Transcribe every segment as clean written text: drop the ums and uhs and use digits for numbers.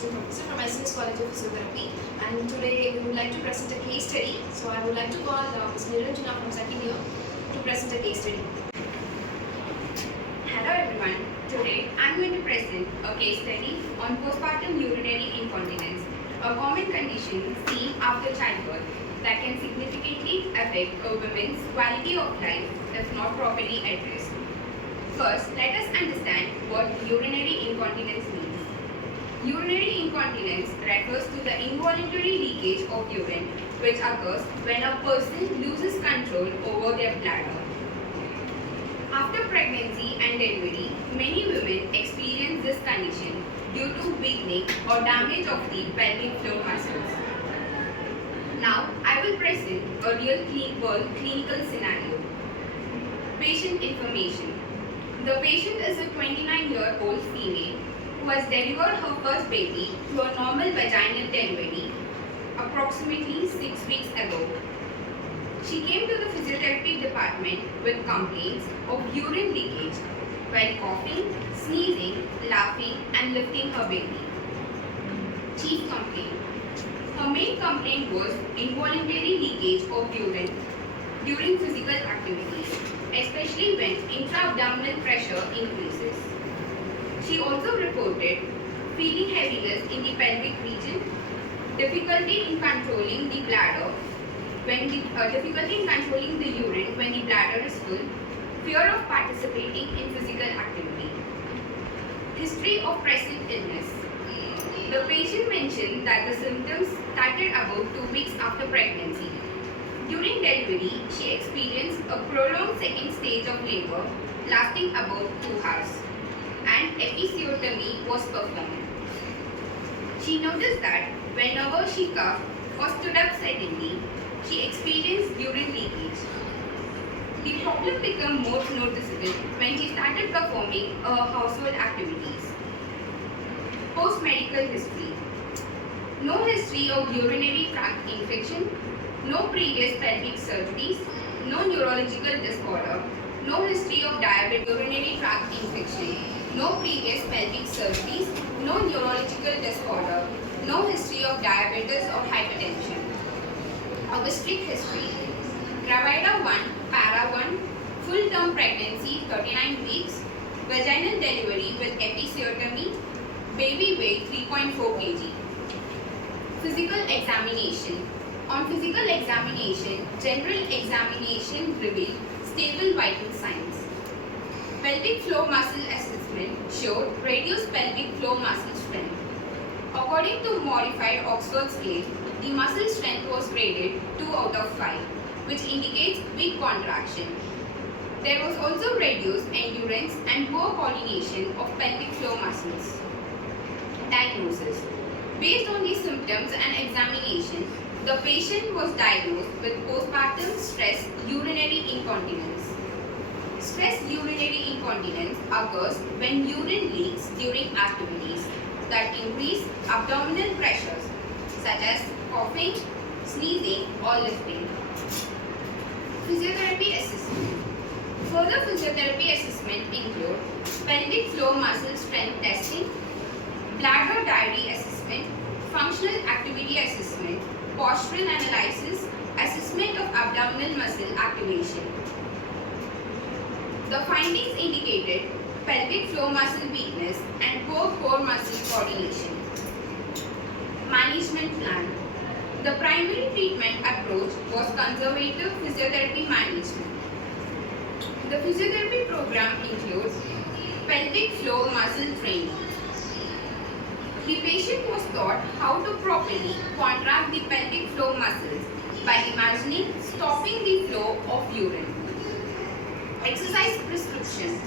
assistant professor from SNS College of Physiotherapy, and today we would like to present a case study. So I would like to call Ms. Niranjana from second year to present a case study. Hello everyone. Today I am going to present a case study on postpartum urinary incontinence, a common condition seen after childbirth that can significantly affect a woman's quality of life if not properly addressed. First, let us understand what urinary incontinence means. Urinary incontinence refers to the involuntary leakage of urine which occurs when a person loses control over their bladder. After pregnancy and delivery, many women experience this condition due to weakening or damage of the pelvic floor muscles. Now, I will present a real-world clinical scenario. Patient information. The patient is a 29-year-old female who has delivered her first baby through a normal vaginal delivery approximately 6 weeks ago. She came to the physiotherapy department with complaints of urine leakage while coughing, sneezing, laughing and lifting her baby. Chief complaint. Her main complaint was involuntary leakage of urine during physical activities, especially when intra-abdominal pressure increases. She also reported feeling heaviness in the pelvic region, difficulty in controlling the bladder, difficulty in controlling the urine when the bladder is full, fear of participating in physical activity. History of present illness. The patient mentioned that the symptoms started about 2 weeks after pregnancy. During delivery, she experienced a prolonged second stage of labor lasting about 2 hours, and episiotomy was performed. She noticed that whenever she coughed or stood up suddenly, she experienced urine leakage. The problem became more noticeable when she started performing household activities. Post-medical history. No history of urinary tract infection, no previous pelvic surgeries, no neurological disorder, no history of diabetic urinary tract infection, no previous pelvic surgeries, no neurological disorder, no history of diabetes or hypertension. Obstetric history. Gravida 1, Para 1, full-term pregnancy 39 weeks, vaginal delivery with episiotomy, baby weight 3.4 kg. Physical examination. On physical examination, general examination revealed stable vital signs. Pelvic floor muscle assessment showed reduced pelvic floor muscle strength. According to modified Oxford scale, the muscle strength was graded 2 out of 5, which indicates weak contraction. There was also reduced endurance and poor coordination of pelvic floor muscles. Diagnosis. Based on the symptoms and examination, the patient was diagnosed with postpartum stress urinary incontinence. Stress urinary incontinence occurs when urine leaks during activities that increase abdominal pressures such as coughing, sneezing or lifting. Physiotherapy assessment. Further physiotherapy assessment include pelvic floor muscle strength testing, bladder diary assessment, functional activity assessment, postural analysis, assessment of abdominal muscle activation. The findings indicated pelvic floor muscle weakness and poor core muscle coordination. Management plan. The primary treatment approach was conservative physiotherapy management. The physiotherapy program includes pelvic floor muscle training. The patient was taught how to properly contract the pelvic floor muscles by imagining stopping the flow of urine. Exercise prescription.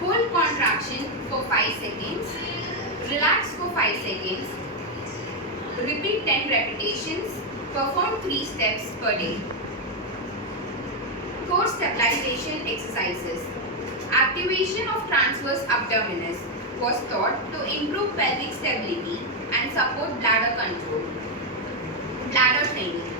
Hold contraction for 5 seconds. Relax for 5 seconds. Repeat 10 repetitions. Perform 3 steps per day. Core stabilization exercises. Activation of transverse abdominis was thought to improve pelvic stability and support bladder control. Bladder training.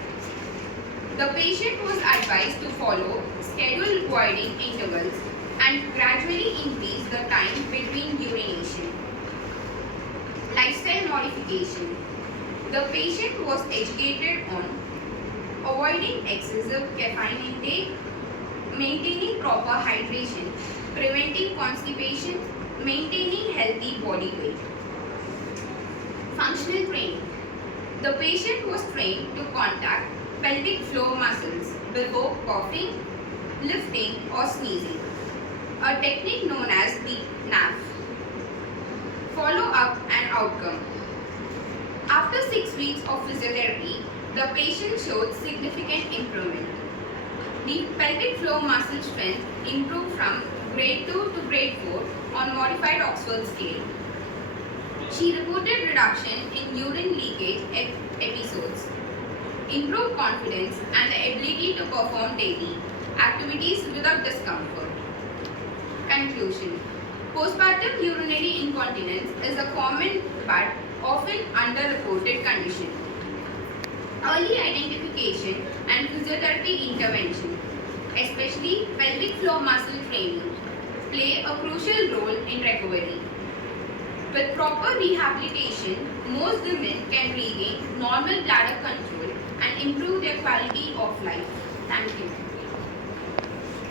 The patient was advised to follow scheduled voiding intervals and gradually increase the time between urination. Lifestyle modification. The patient was educated on avoiding excessive caffeine intake, maintaining proper hydration, preventing constipation, maintaining healthy body weight. Functional training. The patient was trained to contact pelvic floor muscles before coughing, lifting or sneezing, a technique known as the NAF. Follow-up and outcome. After 6 weeks of physiotherapy, the patient showed significant improvement. The pelvic floor muscle strength improved from grade 2 to grade 4 on modified Oxford scale. She reported reduction in urine leakage episodes, improved confidence and the ability to perform daily activities without discomfort. Conclusion. Postpartum urinary incontinence is a common but often underreported condition. Early identification and physiotherapy intervention, especially pelvic floor muscle training, play a crucial role in recovery. With proper rehabilitation, most women can regain normal bladder control and improve their quality of life. Thank you.